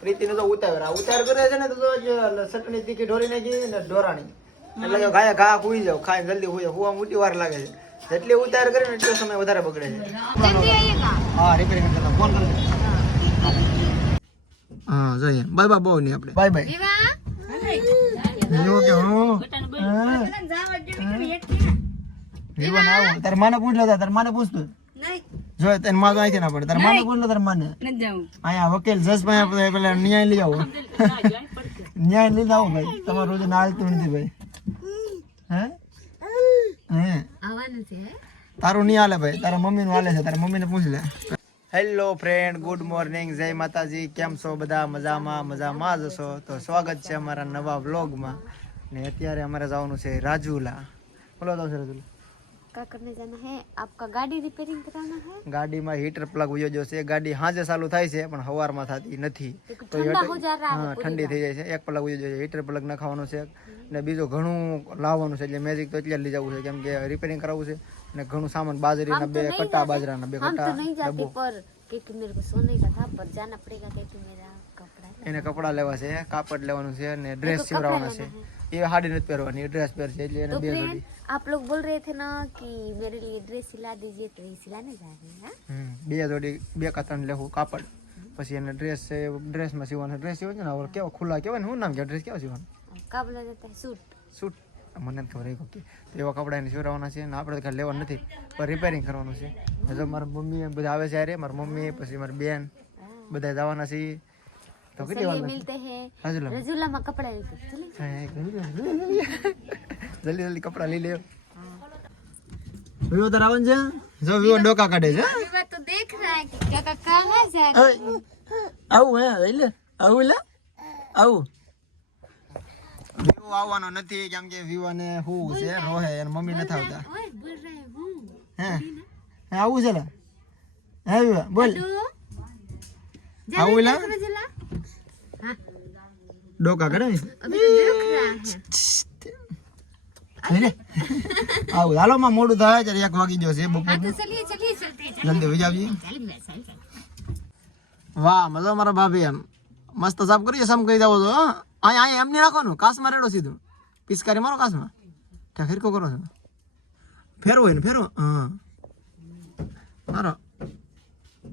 પ્રીતિનો તો ઉતાવળ. ઉતાર કરે છે ને તો ચટણી તીખી ઢોરી નાખી ને ઢોરાણી. એટલે જો ખાય ઘા હુઈ જાવ ખાય જલ્દી હુઈ હુવા મોટી વાર લાગે છે. જેટલી ઉતાર કરે ને એટલો સમય વધારે બગડે છે. હા રિપેરિંગ કરતા ફોન કરી હા જોઈએ. બાય બાય બહુ નહીં આપણે. Bye bye. ઓકે તારે માને પૂછ લેતા તારે માને પૂછતું. જો તને માજો આઈ ના પડે. તારે માને બોલો તારે માને. અહીંયા વકીલ જજ ભાઈ પેલા ન્યાય લઈ આવો. ન્યાય લઈ આવો ભાઈ. તમારું રોજ ના હાલતું નથી ભાઈ. હે? હે? તારું નહીં હાલે ભાઈ. તારા મમ્મી નું હાલે છે. તારા મમ્મીને પૂછ લે. હેલો ફ્રેન્ડ ગુડ મોર્નિંગ જય માતાજી. કેમ છો બધા? મજામાં મજામાં જ છો? તો સ્વાગત છે અમારા નવા વ્લોગમાં ને અત્યારે અમારે જવાનું છે રાજુલા. બોલો તો છે રાજુલા. क्या करने जाना है आपका गाड़ी रिपेयरिंग कराना है ગાડીમાં હીટર પ્લગ વયો જશે છે ગાડી હાજે ચાલુ થાય છે પણ સવારમાં થતી નથી क्योंकि તો એ ठंडा હટ- हो जा रहा है હા ઠંડી થઈ જાય છે એક પ્લગ વયો જશે હીટર પ્લગ નખાવાનું છે ને બીજું ઘણું લાવવાનું છે એટલે મેજિક તો એટલે જ લઈ જવું છે કેમ કે રિપેરિંગ કરાવવું છે ને ઘણું સામાન બાજરીના બે કટ્ટા બાજરાના બે हम तो કટ્ટા नहीं जाते ડબ્બો पर क्योंकि मेरे को सोने का था पर जाना पड़ेगा क्योंकि मेरा कपड़ा है। એને કપડા લેવા છે કાપડ લેવાનું છે અને ડ્રેસ સીવડાવવાના છે એ સાડી નથી પહેરવાની ડ્રેસ પહેરશે એટલે એને तो બે फ्रेंड જોડી आप लोग बोल रहे थे ना कि मेरे लिए ड्रेस सिला दीजिए तो ये सिलाने जा रहे हैं हाँ? હમ, બે જોડી બે કા ત્રણ લેવું કાપડ પછી એને ડ્રેસ છે ડ્રેસમાં સીવવાનો ડ્રેસ સીવો છે ને હવે કેવો ખુલ્લા કહેવાય ને શું નામ કહેવાય ડ્રેસ કેવો સીવવાનો और क्या बोला जाता है सूट સૂટ મને નથી ખબર એ વખતે તો એવા કપડા એને સીવડાવવાના છે ને આપણે કાંઈ લેવાનું નથી પણ રિપેરિંગ કરવાનું છે જો મારા મમ્મી એમ બધા આવે છે અરે મારા મમ્મી પછી મારી બેન બધા જવાના છે તો કેટલી વાર चलिए લાગશે? मिलते हैं રાજુલા रजूला જલ્દી જલ્દી કપડા લઈ લે વિવો તાર આવન છે જો. વિવો ડોકા કાઢે છે આવું હે? લઈ લે. આવું લે? આવું. વિવો આવવાનો નથી કેમ કે વિવો ને હું છે રોહે એન મમ્મી નથી આવતા. હે? હે? આવું છે લા? હે વિવા બોલ. આવું લા? ડોકા કાઢે આવું હાલો માં મોડું થાય ત્યારે એક વાગી જશે બપોર જલ્દી હોઈ વાહ મજા મારા ભાભી એમ. મસ્ત સાફ કરી સામ કરી જાવ છો અહીં અહીંયા એમ નહીં રાખવાનું. કાસમાં રેડો સીધું. પિચકારી મારો કાસમાં. ત્યાં ફેરકો કરો છો. ફેરવો ને ફેરવો. હા. મારો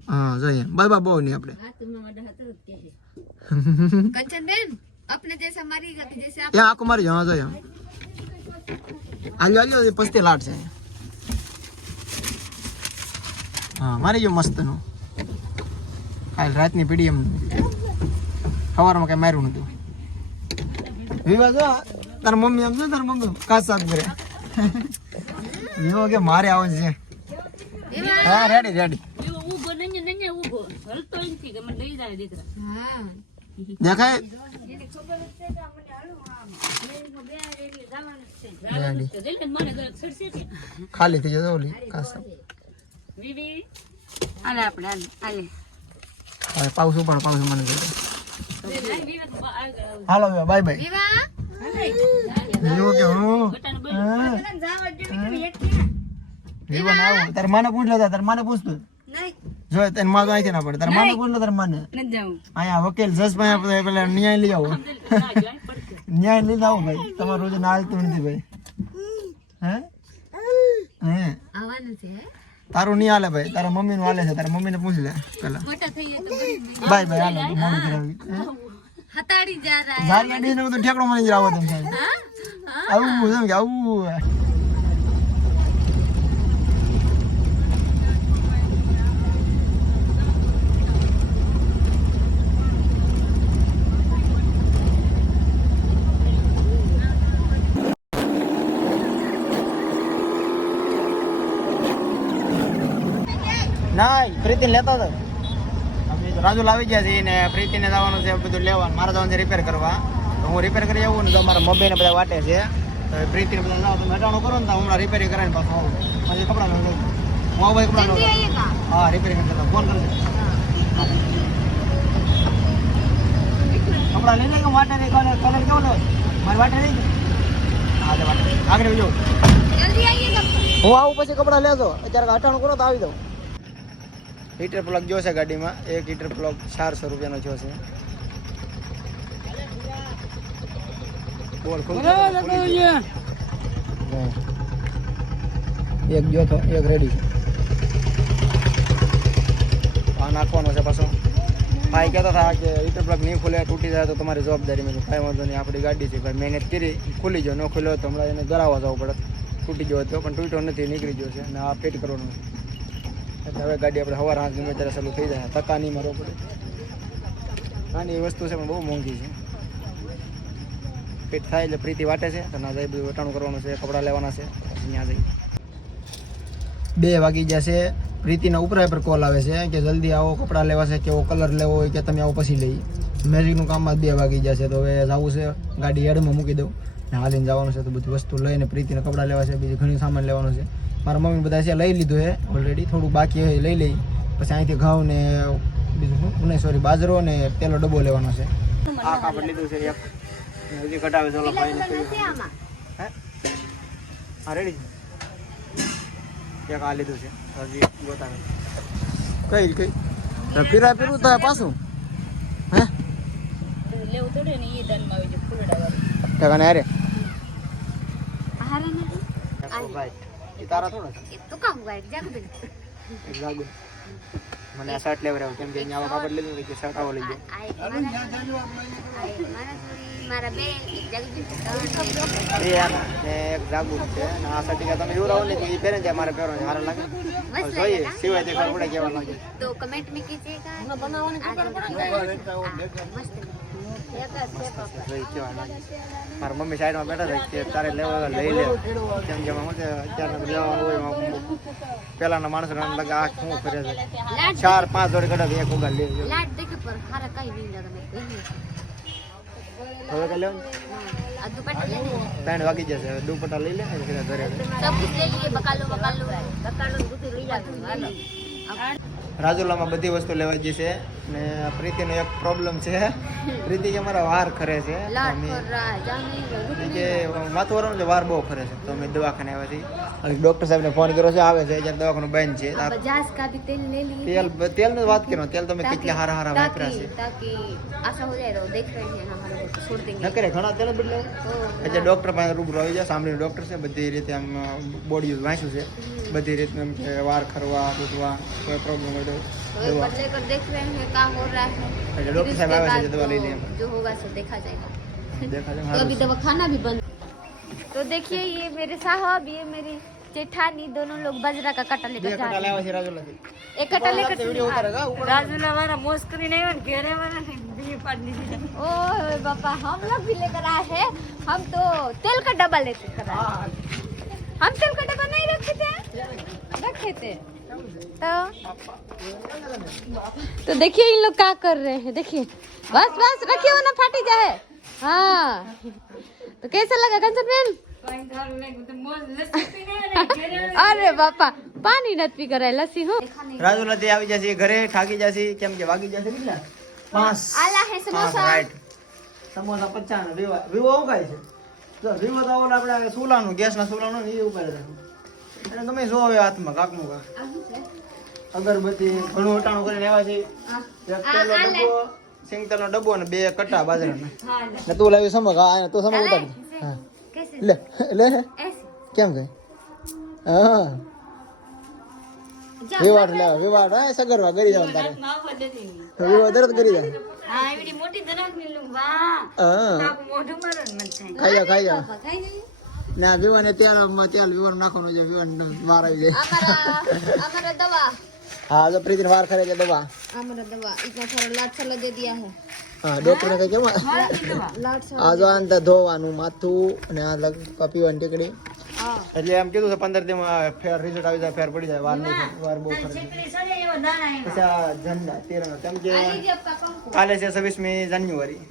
હા જઈએ. બાય બાય બહુ નહીં આપણે. કંચન બેન આપણે જૈસા મારી હા જોઈએ. આલ્યો આલ્યો પસ્તી લાટ છે હા મારી ગયો મસ્તનું. કાલ રાતની પીડી એમ સવારમાં કઈ માર્યું નતું વિવા જો તાર મમ્મી એમ જો તાર મમ્મી કાચ સાફ કરે વિવો કે મારે આવે છે. હા રેડી રેડી हाँ દેખાય ખાલી થઈ જતો ઓલી કાસમ આલે આપણે આલે હવે પાઉસ ઉપર પાઉસ મને દે હાલો બાય બાય. વિવા? કે હું? વિવા ના પૂછ લેતા તાર માને પૂછતું. નહીં. જો તને માલ અહીંથી ના પડે. તારે માને કોણ તારે માને? અહીંયા વકીલ જસભાઈ આપણે પેલા ન્યાય લઈ આવો. ન્યાય લઈ આવો ભાઈ. તમારું રોજ હાલતું નથી ભાઈ. હે? હે? આવવાનું છે તારું નહીં હાલે ભાઈ. તારા મમ્મી નું હાલે છે. તારા મમ્મી ને પૂછી લે પેલા. બાય ભાઈ હાલો મોડું કરાવી હતાડી જા રા. ઝારિયા ડીને તો ઠેકડો મને જ આવો તમે આવું હું કે આવું પ્રીતિ લેતા હતા. રાજુ લાવી ગયા છે ને પ્રીતિને જવાનું છે બધું લેવાનું. મારે જવાનું છે રિપેર કરવા. તો હું રિપેર કરી આવું ને તો મારા મમ્મીને બધા વાટે છે. તો પ્રીતિને બધા જાઓ તમે અટાણું કરો ને તો હમણાં રિપેર કરાવીને પાછું આવું. પછી કપડા હું આવું કપડાં હા રિપેરિંગ કરતા ફોન કરજો કપડા લઈ લે વાટે નહીં કલર કલર કેવો લો મારી વાટે નહીં હા વાટે. આગળ જો હું આવું પછી કપડા લેજો. અત્યારે અટાણું કરો તો આવી દઉં હીટર પ્લગ જોશે ગાડીમાં. એક હીટર પ્લગ ચારસો રૂપિયાનો જોશે. એક જોતો એક રેડી આ નાખવાનો છે પાછો. ભાઈ કહેતા હતા કે હીટર પ્લગ નહીં ખુલે તૂટી જાય તો તમારી જવાબદારી. મેં કાંઈ વાંધો નહીં આપણી ગાડી છે. ભાઈ મહેનત કરી ખુલી જાય ન ખુલ્યો તો હમણાં એને ગરાવવા જવું પડે. તૂટી ગયો હતો પણ તૂટ્યો નથી નીકળી ગયો છે. અને આ પેટ કરવાનું છે. એટલે હવે ગાડી આપણે સવાર હાથ ગમે ત્યારે ચાલુ થઈ જાય. ટકા નહીં મારવો પડે. નાની વસ્તુ છે, પણ બહુ મોંઘી છે. ફિટ થાય એટલે પ્રીતિ વાટે છે, તો ના જાય, બધું વટાણું કરવાનું છે, કપડાં લેવાના છે ત્યાં જઈ બે વાગી જશે પ્રીતિના ઉપરા પર કોલ આવે છે કે જલ્દી આવો, કપડાં લેવા છે, કેવો કલર લેવો હોય કે તમે આવો પછી લઈ. મેજિકનું કામમાં બે વાગી જશે તો હવે જવું છે, ગાડી હેડમાં મૂકી દઉં. ને હાલીને જવાનું છે, તો બધી વસ્તુ લઈને પ્રીતિને કપડાં લેવા છે, બીજી ઘણી સામાન લેવાનું છે. મારા મમ્મી બધા છે લઈ લીધું છે ઓલરેડી થોડું બાકી હોય લઈ લઈ. પછી અહીંથી ઘઉં ને બીજું શું? નહીં સોરી બાજરો ને પેલો ડબ્બો લેવાનો છે. આ કાપડ લીધું છે એક. હજી કટાવે કહ્યું. હે? હા રેડી એક આ લીધું છે હજી ગોતાવે. કઈ કઈ? પીરા પીરું થાય પાછું. હે? લેવું થોડું ને એ દાનમાં આવી જાય ફૂલડા વાળું ટકાને હારે. હારે નથી એ તારા થોડા એ તો કામ ગાડી જાગ બેન એક લાગુ મને આ શર્ટ લેવા રહ્યો કેમ કે અહીંયા આવા કાપડ લીધું કે શર્ટ આવો લઈ જાય આ એક મારા આ એક મારા જોડી મારા બે એક જાગ બેન ત્રણ એ આના ને એક જાગુ છે અને આ શર્ટ કે તમે એવું ને કે એ પહેરે છે મારે પહેરવાનું છે સારા લાગે હવે જોઈએ સિવાય તે ખબર પડે કેવા લાગે तो कमेंट में कीजिएगा बनाने मस्त एक से पापा જોઈ કેવા લાગે મારા મમ્મી સાઈડમાં બેઠા છે કે તારે લેવા લઈ લે. કેમ કે અત્યારના લેવા હોય પેલાના માણસો ને લગે શું કરે છે? ચાર પાંચ જોડી કડા એક ઉગા લે હવે વાગી જશે દુપટ્ટા લઈ લે લઈ રાજુલામાં બધી વસ્તુ લેવા જઈએ છે. ને પ્રીતિનો એક પ્રોબ્લેમ છે. પ્રીતિ કે મારા વાર ખરે છે. કે વાતાવરણ જે વાર બહુ ખરે છે. તો અમે દવાખાને આવ્યા છીએ. ડોક્ટર સાહેબને ફોન કર્યો છે આવે છે. જ્યારે દવાખાનું બંધ છે. તેલ તેલની વાત કરો તેલ તમે કેટલા હારા હારા વાપરા છે. ન ઘણા તેલ બદલે. એટલે ડોક્ટર પાસે રૂબરૂ આવી જાય સાંભળીને ડોક્ટર છે બધી રીતે આમ બોડી વાંચ્યું છે. બધી રીતનું વાર ખરવા તૂટવા કોઈ પ્રોબ્લેમ तो देख। रहे हैं क्या हो रहा है। तो तो जो होगा सब देखा जाएगा। देखा जाएगा तो अभी खाना भी बंद तो देखिए ये मेरे साहब ये मेरी चेठानी दोनों लोग बजरा का कटा लेकर जा रहे हैं। एक कटा लेकर हमारा नहीं घेरे ओ बापा हम लोग भी लेकर आए हैं। हम तो तेल का डब्बा लेकर हम तेल का डब्बा नहीं रखे थे रखे थे। तो तो देखिए इन लोग क्या कर रहे हैं देखिए बस बस रखिए वरना फाटी जाए हाँ तो कैसा लगा कंचन बेन પાણી સારું લાગ્યું તો મોજ લસ્સી પીને આવ્યા ને ઘેરે વાળા अरे बापा पानी नत पी कर लस्सी हो રાજુલાથી આવી જશે ઘરે થાકી જશે કેમ કે વાગી જશે કેટલા પાંચ आला है પાંચ समोसा રાઈટ સમોસા પચાસ ને વિવો વિવો શું ખાય છે જો વિવો તો ઓલા આપણે સુલાનું ગેસના સુલાનું ને એ ઉપાડે રાખું અને તમે જો હવે હાથમાં કાકનું કાક અગરબત્તી ઘણું હટાણું કરીને આવ્યા છે. એક પેલો ડબ્બો સિંગતલનો ડબ્બો અને બે કટ્ટા બાજરાના. ને તું લાવી સમક હા તું સમક ઉતારી હા. લે લે. કેમ ગઈ હા. હા સગરવા ગરી જવાનું તારે. વિવાડ દરત ગરી જાય હા એવી મોટી દરાકની લું હા. મોઢું મારો ખાઈ ના વિવન અત્યારે તેલ વિવાન નાખવાનું છે વિવન મારાવી દે અમારા દવા. હા તો પ્રીતિને વાર ખરે છે દવા. અમારા દવા. ઇતના થોડો લાઠ લગે દિયા હે હા ડોક્ટર ને કેમ આ જો આંતા ધોવાનું માથું અને આ લગ પીવાની ટીકડી. એટલે એમ કીધું છે પંદર દિવસમાં ફેર રિઝલ્ટ આવી જાય ફેર પડી જાય વાર વાર બહુ ખરી પછી આ ઝંડા તેરનો કેમ કે કાલે છે છવ્વીસમી જાન્યુઆરી.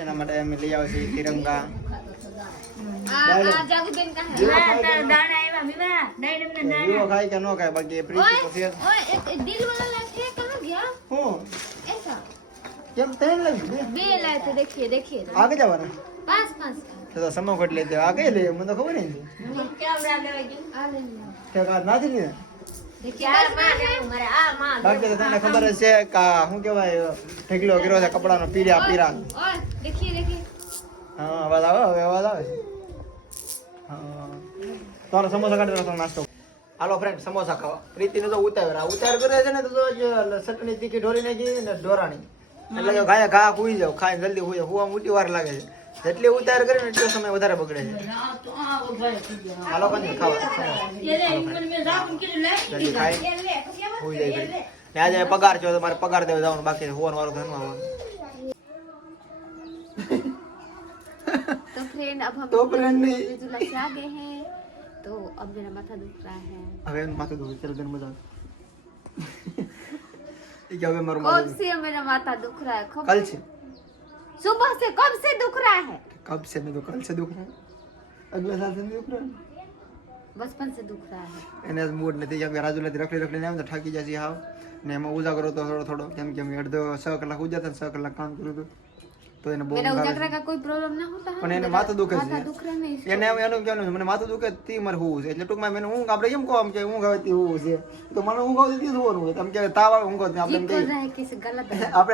એના માટે અમે લઈ આવ્યા છીએ તિરંગા. આગે જવાના? પાંચ પાંચ. તો સમો કોટ લઈ ખબર નહીં કેમ નાથી બાકી તો તને ખબર છે કે શું કેવાય ઠેકલો કર્યો છે કપડાનો પીર્યા પીરા દેખીએ. હા, અવાજ આવે? હવે અવાજ આવે છે? હા. તમારો સમોસા કાઢી તારો નાસ્તો. હાલો ફ્રેન્ડ સમોસા ખાવા. પ્રીતિને તો ઉતાર ઉતાર કરે છે ને તો ચટણી તીખી ઢોરી નાખી ને ઢોરાણી. એટલે જો ખાય ઘા હુઈ જાવ. ખાઈને જલ્દી હુઈ હુવા મોટી વાર લાગે છે. જેટલી ઉતાર કરે ને એટલો સમય વધારે બગડે છે. હાલો કંઈ ખાવા. આજે પગાર છો, તો મારે પગાર દેવા જવાનું બાકી હોવાનું વાળું ઘરમાં આવવાનું. तो फ्रेंड अब हम तो friend नहीं। रिजुला से आ गए हैं तो अब मेरा माथा दुख रहा है હવે એનું માથું દુખે ચાલ તને મજા આવે એ કે હવે મારું कब માથું से मेरा माथा दुख रहा है દુખે. कब कल से सुबह से कब से दुख रहा है कब से मैं तो कल से दुख रहा है अगले साल से नहीं दुख रहा है बचपन से दुख रहा है એને મૂડ નથી કેમ કે રાજુલાથી રખડી રખડીને આમ તો થાકી જશે હાવ ને એમાં ઉજાગરો તો થોડો થોડો કેમ કે અમે અડધો છ કલાક ઉજાતા ને છ કલાક કામ કર્યું હતું તો પણ એને માથું દુખે છે. એને એનું કહેવાનું મને માથું દુખે તી મારે છે. એટલે ટૂંકમાં એને ઊંઘ આપણે એમ કહો આમ કે ઊંઘ આવે તી છે. તો મને ઊંઘ આવતી હોવાનું હોય. તાવ આવે ઊંઘો આપણે એમ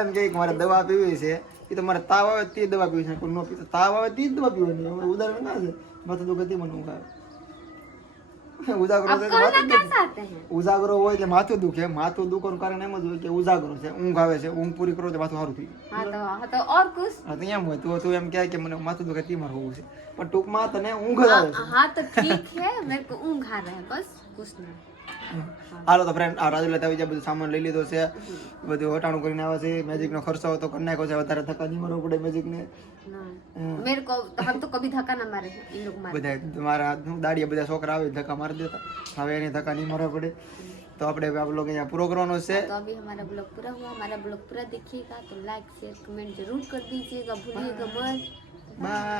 એમ કહીએ કે મારે દવા પીવી છે. એ તો તાવ આવે તે દવા પીવી છે. તાવ આવે તે જ દવા પીવાની. ઉદાહરણ ના છે. માથું દુખે તે મને ઊંઘ આવે. ઉજાગરો ઉજાગરો હોય એટલે માથું દુખે. માથું દુખવાનું કારણ એમ જ હોય કે ઉજાગરો છે ઊંઘ આવે છે ઊંઘ પૂરી કરો તો માથું સારું થયું તો એમ હોય. તું તું એમ કહે કે મને માથું દુખે તીમાર હોવું છે. પણ ટૂંકમાં તને ઊંઘ આવે છે. હા તો ઠીક હે મેરે કો ઊંઘ આવે. બસ કુછ હાલો તો ફ્રેન્ડ આ રાજુ લેતા બીજા બધું સામાન લઈ લીધો છે. બધું વટાણું કરીને આવે છે. મેજિક નો ખર્ચો તો કરી નાખ્યો છે. વધારે થકા નહીં મરવું પડે મેજિક ને. બધા મારા દાડિયા બધા છોકરા આવે ધક્કા મારી દેતા. હવે એને ધક્કા નહીં મરવા પડે. તો આપણે આ બ્લોગ અહીંયા પૂરો કરવાનો છે. તો અભી હમારા બ્લોગ પૂરા હુઆ હમારા બ્લોગ પૂરા દેખિયેગા તો લાઈક શેર કમેન્ટ જરૂર કર દીજીએગા ભૂલિયેગા મત. બાય